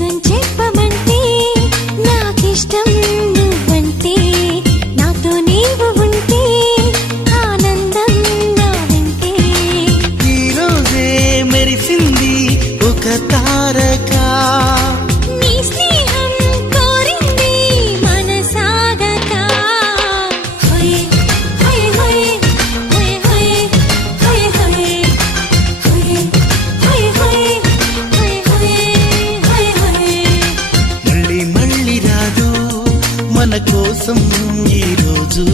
నిజం చెప్పమంటే నాకిష్టం నువ్వంటే నాతో నీవు ఉంటే ఆనందం నా వెంటే ఈ రోజే మెరిసింది ఒక తారక నీ స్నేహం కోరింది మనసాగక హోయ్ హోయ్ హోయ్ హోయ్ హోయ్ హోయ్ హోయ్ హోయ్ హోయ్ హోయ్ హోయ్ హోయ్ హోయ్ మళ్ళీ మళ్ళీ రాదు మన కోసం ఈ రోజు